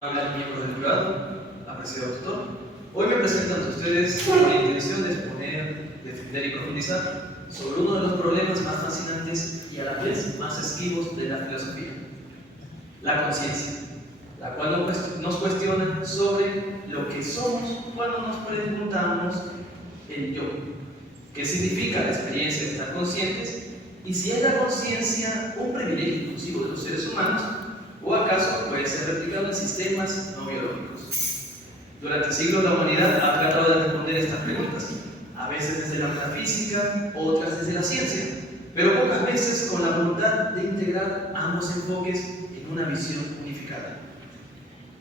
Habla miembros del jurado, apreciado doctor. Hoy me presento ante ustedes con la intención de exponer, defender y profundizar sobre uno de los problemas más fascinantes y a la vez más esquivos de la filosofía, la conciencia, la cual nos cuestiona sobre lo que somos cuando nos preguntamos el yo, qué significa la experiencia de estar conscientes y si es la conciencia un privilegio exclusivo de los seres humanos ¿o acaso puede ser replicado en sistemas no biológicos? Durante siglos la humanidad ha tratado de responder estas preguntas, a veces desde la metafísica, otras desde la ciencia, pero pocas veces con la voluntad de integrar ambos enfoques en una visión unificada.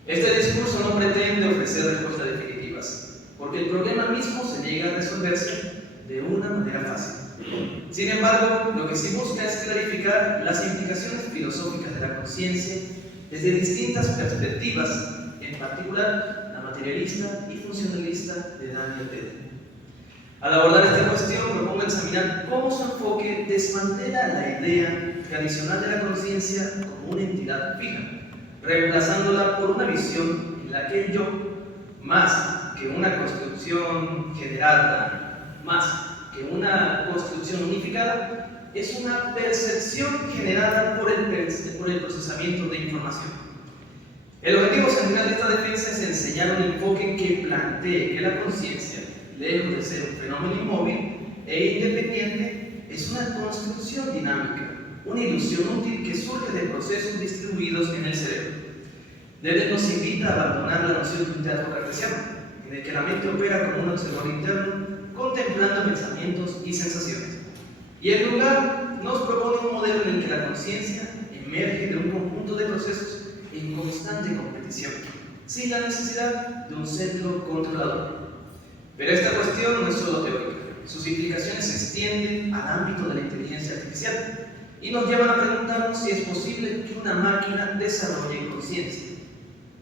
Este discurso no pretende ofrecer respuestas definitivas, porque el problema mismo se niega a resolverse de una manera fácil. Sin embargo, lo que sí busca es clarificar las implicaciones filosóficas de la conciencia desde distintas perspectivas, en particular la materialista y funcionalista de Daniel Dedekind. Al abordar esta cuestión, propongo examinar cómo su enfoque desmantela la idea tradicional de la conciencia como una entidad fija, reemplazándola por una visión en la que el yo, más que una construcción generada, más que una construcción unificada, es una percepción generada por el procesamiento de información. El objetivo central de esta defensa es enseñar un enfoque que plantee que la conciencia, lejos de ser un fenómeno inmóvil e independiente, es una construcción dinámica, una ilusión útil que surge de procesos distribuidos en el cerebro. Dedekind nos invita a abandonar la noción de un teatro cartesiano, en el que la mente opera como un observador interno, contemplando pensamientos y sensaciones. Y en lugar nos propone un modelo en el que la conciencia emerge de un conjunto de procesos en constante competición, sin la necesidad de un centro controlador. Pero esta cuestión no es solo teórica, sus implicaciones se extienden al ámbito de la inteligencia artificial y nos llevan a preguntarnos si es posible que una máquina desarrolle conciencia.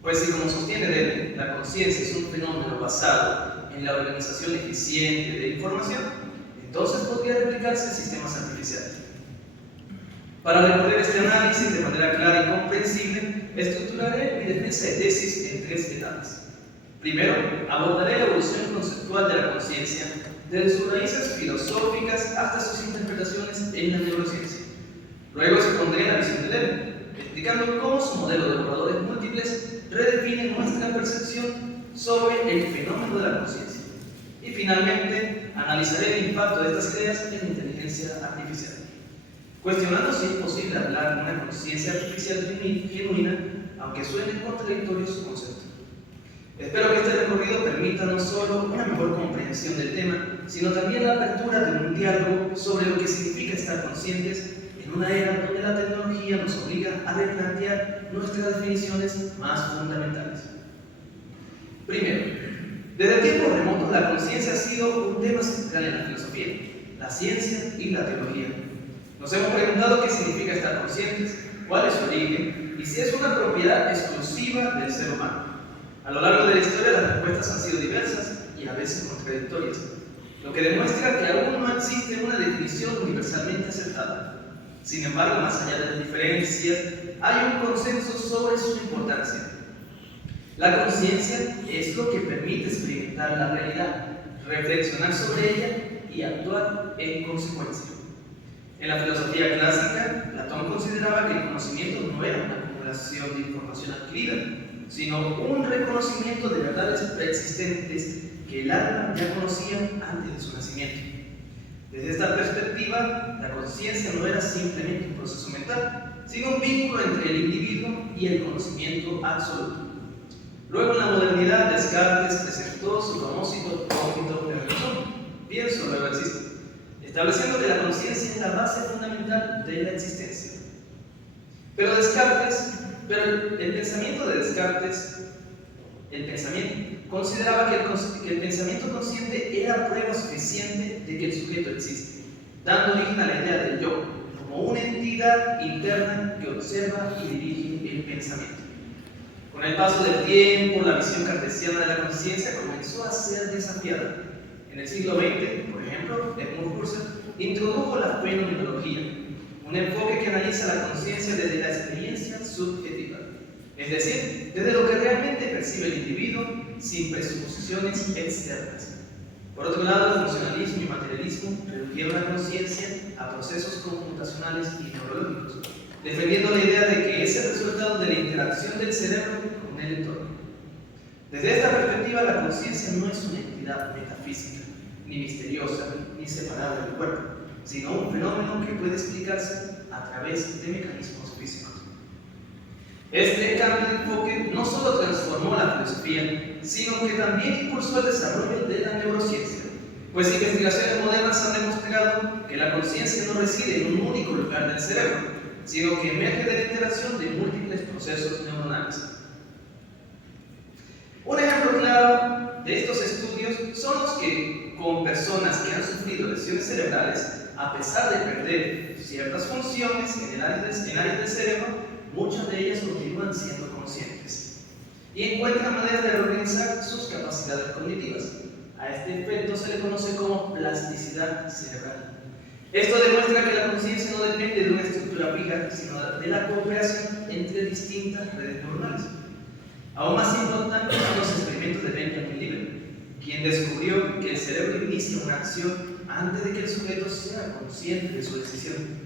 Pues si, como sostiene Dedekind, la conciencia es un fenómeno basado en la organización eficiente de información, entonces podría replicarse en sistemas artificiales. Para recorrer este análisis de manera clara y comprensible, estructuraré mi defensa de tesis en tres etapas. Primero, abordaré la evolución conceptual de la conciencia desde sus raíces filosóficas hasta sus interpretaciones en la neurociencia. Luego expondré la visión de Dedekind, explicando cómo su modelo de operadores múltiples redefine nuestra percepción sobre el fenómeno de la conciencia. Y finalmente, analizaré el impacto de estas ideas en la inteligencia artificial, cuestionando si es posible hablar de una conciencia artificial genuina, aunque suene contradictorio su concepto. Espero que este recorrido permita no solo una mejor comprensión del tema, sino también la apertura de un diálogo sobre lo que significa estar conscientes en una era donde la tecnología nos obliga a replantear nuestras definiciones más fundamentales. Primero, desde tiempos remotos la conciencia ha sido un tema central en la filosofía, la ciencia y la teología. Nos hemos preguntado qué significa estar conscientes, cuál es su origen y si es una propiedad exclusiva del ser humano. A lo largo de la historia las respuestas han sido diversas y a veces contradictorias, lo que demuestra que aún no existe una definición universalmente aceptada. Sin embargo, más allá de las diferencias, hay un consenso sobre su importancia. La conciencia es lo que permite experimentar la realidad, reflexionar sobre ella y actuar en consecuencia. En la filosofía clásica, Platón consideraba que el conocimiento no era una acumulación de información adquirida, sino un reconocimiento de verdades preexistentes que el alma ya conocía antes de su nacimiento. Desde esta perspectiva, la conciencia no era simplemente un proceso mental, sino un vínculo entre el individuo y el conocimiento absoluto. Luego, en la modernidad, Descartes presentó su famoso cogito ergo sum, pienso, luego existo, estableciendo que la conciencia es la base fundamental de la existencia. Pero el pensamiento de Descartes, consideraba que el pensamiento consciente era prueba suficiente de que el sujeto existe, dando origen a la idea del yo, como una entidad interna que observa y dirige el pensamiento. Con el paso del tiempo, la visión cartesiana de la conciencia comenzó a ser desafiada. En el siglo XX, por ejemplo, Edmund Husserl introdujo la fenomenología, un enfoque que analiza la conciencia desde la experiencia subjetiva. es decir, desde lo que realmente percibe el individuo sin presuposiciones externas. Por otro lado, el funcionalismo y materialismo redujeron la conciencia a procesos computacionales y neurológicos, defendiendo la idea de que es el resultado de la interacción del cerebro con el entorno. Desde esta perspectiva, la conciencia no es una entidad metafísica, ni misteriosa, ni separada del cuerpo, sino un fenómeno que puede explicarse a través de mecanismos físicos. Este cambio de enfoque no solo transformó la filosofía, sino que también impulsó el desarrollo de la neurociencia, pues investigaciones modernas han demostrado que la conciencia no reside en un único lugar del cerebro, sino que emerge de la interacción de múltiples procesos neuronales. Un ejemplo claro de estos estudios son los que, con personas que han sufrido lesiones cerebrales, a pesar de perder ciertas funciones en áreas del cerebro, muchas de ellas continúan siendo conscientes y encuentran maneras de reorganizar sus capacidades cognitivas. A este efecto se le conoce como plasticidad cerebral. Esto demuestra que la conciencia no depende de una estructura fija, sino de la cooperación entre distintas redes neuronales. Aún más importantes son los experimentos de Benjamin Libet, quien descubrió que el cerebro inicia una acción antes de que el sujeto sea consciente de su decisión.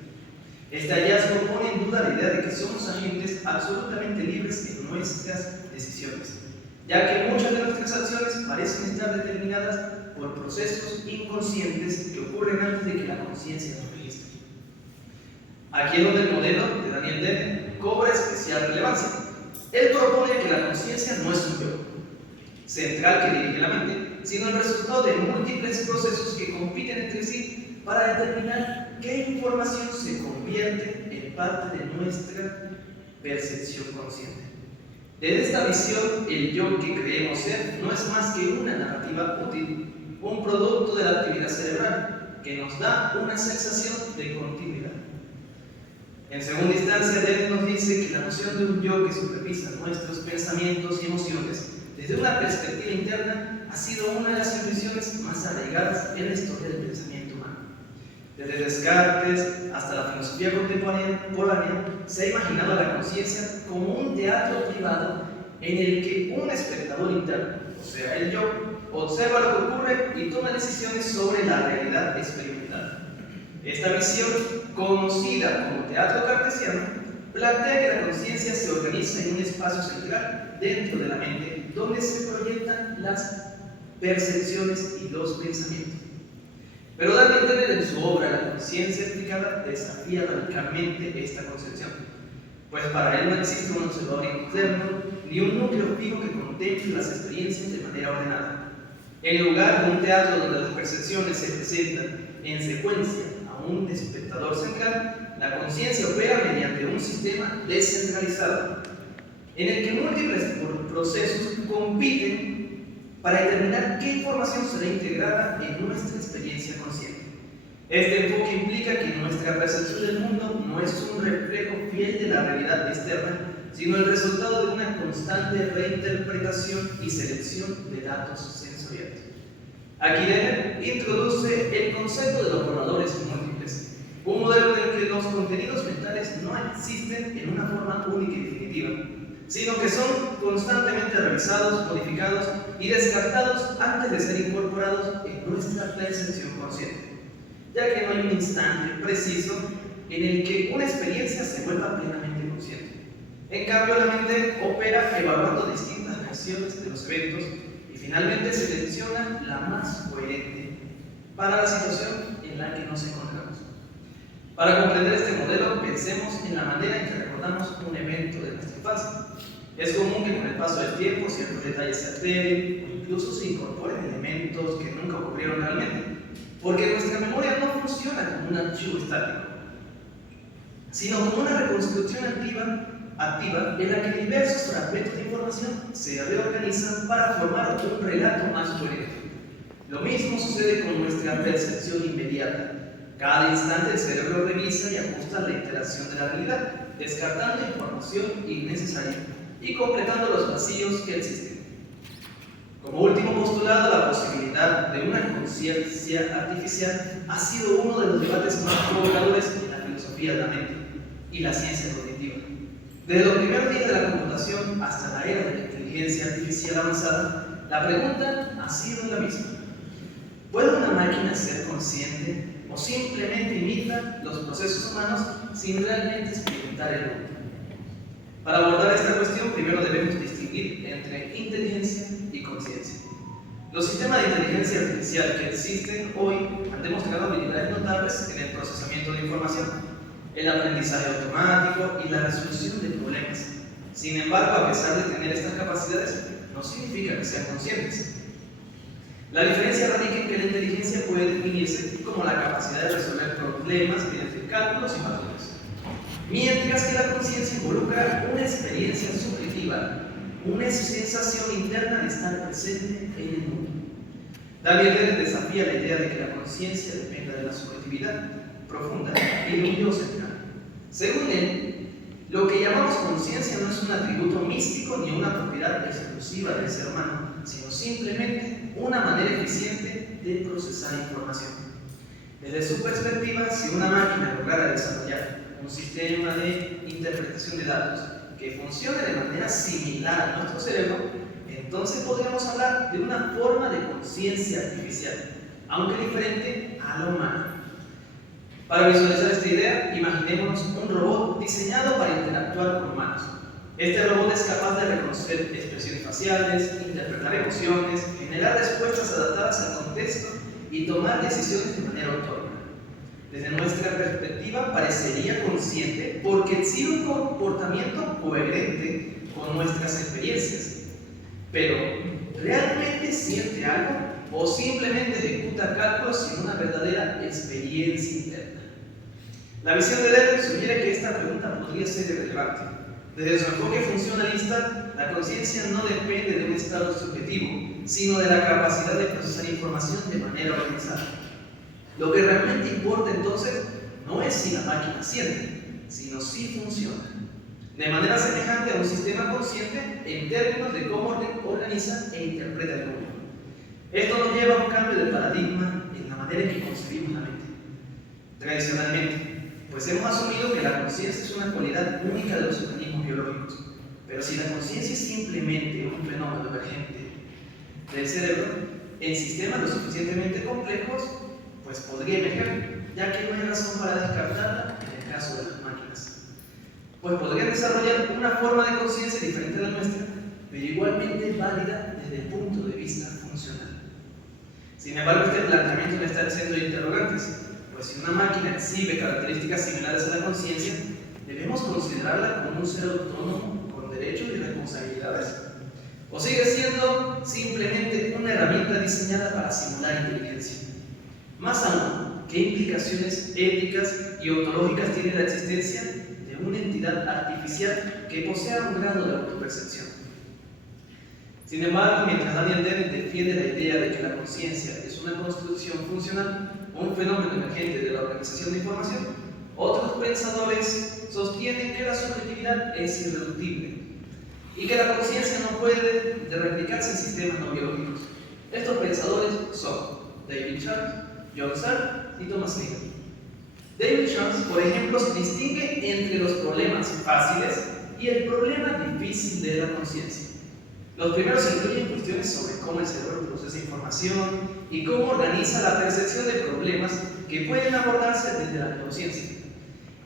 Este hallazgo pone en duda la idea de que somos agentes absolutamente libres en nuestras decisiones, ya que muchas de nuestras acciones parecen estar determinadas por procesos inconscientes que ocurren antes de que la conciencia nos registre. Aquí es donde el modelo de Daniel Dennett cobra especial relevancia. Él propone que la conciencia no es un yo central que dirige la mente, sino el resultado de múltiples procesos que compiten entre sí para determinar qué información se convierte en parte de nuestra percepción consciente. Desde esta visión, el yo que creemos ser no es más que una narrativa útil, un producto de la actividad cerebral que nos da una sensación de continuidad. En segunda instancia, Dennett nos dice que la noción de un yo que supervisa nuestros pensamientos y emociones desde una perspectiva interna ha sido una de las intuiciones más arraigadas en la historia del pensamiento humano. Desde Descartes hasta la filosofía contemporánea, se ha imaginado la conciencia como un teatro privado en el que un espectador interno, o sea, el yo, observa lo que ocurre y toma decisiones sobre la realidad experimental. Esta visión, conocida como teatro cartesiano, plantea que la conciencia se organiza en un espacio central dentro de la mente, donde se proyectan las percepciones y los pensamientos. Pero Daniel Dennett, en su obra La conciencia explicada, desafía radicalmente esta concepción, pues para él no existe un observador interno ni un núcleo fijo que contemple las experiencias de manera ordenada. En lugar de un teatro donde las percepciones se presentan en secuencia a un espectador central, la conciencia opera mediante un sistema descentralizado, en el que múltiples procesos compiten para determinar qué información será integrada en nuestra experiencia consciente. Este enfoque implica que nuestra percepción del mundo no es un reflejo fiel de la realidad externa, sino el resultado de una constante reinterpretación y selección de datos sensoriales. Aquí Dennett introduce el concepto de los formadores múltiples, un modelo en el que los contenidos mentales no existen en una forma única y definitiva, sino que son constantemente revisados, modificados y descartados antes de ser incorporados en nuestra percepción consciente, ya que no hay un instante preciso en el que una experiencia se vuelva plenamente consciente. En cambio, la mente opera evaluando distintas versiones de los eventos y finalmente selecciona la más coherente para la situación en la que nos encontramos. Para comprender este modelo, pensemos en la manera en que recordamos un evento de nuestra infancia. Es común que con el paso del tiempo ciertos detalles se alteren o incluso se incorporen elementos que nunca ocurrieron realmente, porque nuestra memoria no funciona como un archivo estático, sino como una reconstrucción activa en la que diversos fragmentos de información se reorganizan para formar un relato más coherente. Lo mismo sucede con nuestra percepción inmediata. Cada instante el cerebro revisa y ajusta la interacción de la realidad, descartando información innecesaria y completando los vacíos que existen. Como último postulado, la posibilidad de una conciencia artificial ha sido uno de los debates más provocadores en la filosofía de la mente y la ciencia cognitiva. Desde los primeros días de la computación hasta la era de la inteligencia artificial avanzada, la pregunta ha sido la misma. ¿Puede una máquina ser consciente o simplemente imita los procesos humanos sin realmente experimentar el mundo? Para abordar esta cuestión, primero debemos distinguir entre inteligencia y conciencia. Los sistemas de inteligencia artificial que existen hoy han demostrado habilidades notables en el procesamiento de información, el aprendizaje automático y la resolución de problemas. Sin embargo, a pesar de tener estas capacidades, no significa que sean conscientes. La diferencia radica en que la inteligencia puede definirse como la capacidad de resolver problemas mediante cálculos y patrones, mientras que la conciencia involucra una experiencia subjetiva, una sensación interna de estar presente en el mundo. Daniel Dennett desafía la idea de que la conciencia dependa de la subjetividad profunda y un yo central. Según él, lo que llamamos conciencia no es un atributo místico ni una propiedad exclusiva del ser humano, sino simplemente una manera eficiente de procesar información. Desde su perspectiva, si una máquina lograra desarrollar un sistema de interpretación de datos que funcione de manera similar a nuestro cerebro, entonces podríamos hablar de una forma de conciencia artificial, aunque diferente a la humana. Para visualizar esta idea, imaginémonos un robot diseñado para interactuar con humanos. Este robot es capaz de reconocer expresiones faciales, interpretar emociones, generar respuestas adaptadas al contexto y tomar decisiones de manera autónoma. Desde nuestra perspectiva, parecería consciente porque exhibe un comportamiento coherente con nuestras experiencias. Pero, ¿realmente siente algo o simplemente ejecuta cálculos sin una verdadera experiencia interna? La visión de Dennett sugiere que esta pregunta podría ser irrelevante. Desde su enfoque funcionalista, la conciencia no depende de un estado subjetivo, sino de la capacidad de procesar información de manera organizada. Lo que realmente importa entonces no es si la máquina siente, sino si funciona. De manera semejante a un sistema consciente en términos de cómo organiza e interpreta el mundo. Esto nos lleva a un cambio de paradigma en la manera en que concebimos la mente. Tradicionalmente, pues hemos asumido que la conciencia es una cualidad única de los organismos biológicos. Pero si la conciencia es simplemente un fenómeno emergente del cerebro, en sistemas lo suficientemente complejos, pues podría emerger, ya que no hay razón para descartarla en el caso de las máquinas. Pues podrían desarrollar una forma de conciencia diferente a la nuestra, pero igualmente válida desde el punto de vista funcional. Sin embargo, este planteamiento no está exento de interrogantes, pues si una máquina exhibe características similares a la conciencia, debemos considerarla como un ser autónomo con derechos y responsabilidades. ¿O sigue siendo simplemente una herramienta diseñada para simular inteligencia? Más aún, ¿qué implicaciones éticas y ontológicas tiene la existencia de una entidad artificial que posea un grado de autopercepción? Sin embargo, mientras Daniel Dennett defiende la idea de que la conciencia es una construcción funcional o un fenómeno emergente de la organización de información, otros pensadores sostienen que la subjetividad es irreductible y que la conciencia no puede replicarse en sistemas no biológicos. Estos pensadores son David Charles, John Searle y Thomas Nagel. David Charles, por ejemplo, se distingue entre los problemas fáciles y el problema difícil de la conciencia. Los primeros incluyen cuestiones sobre cómo el cerebro procesa información y cómo organiza la percepción de problemas que pueden abordarse desde la neurociencia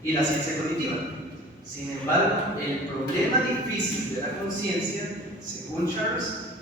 y la ciencia cognitiva. Sin embargo, el problema difícil de la conciencia, según Charles,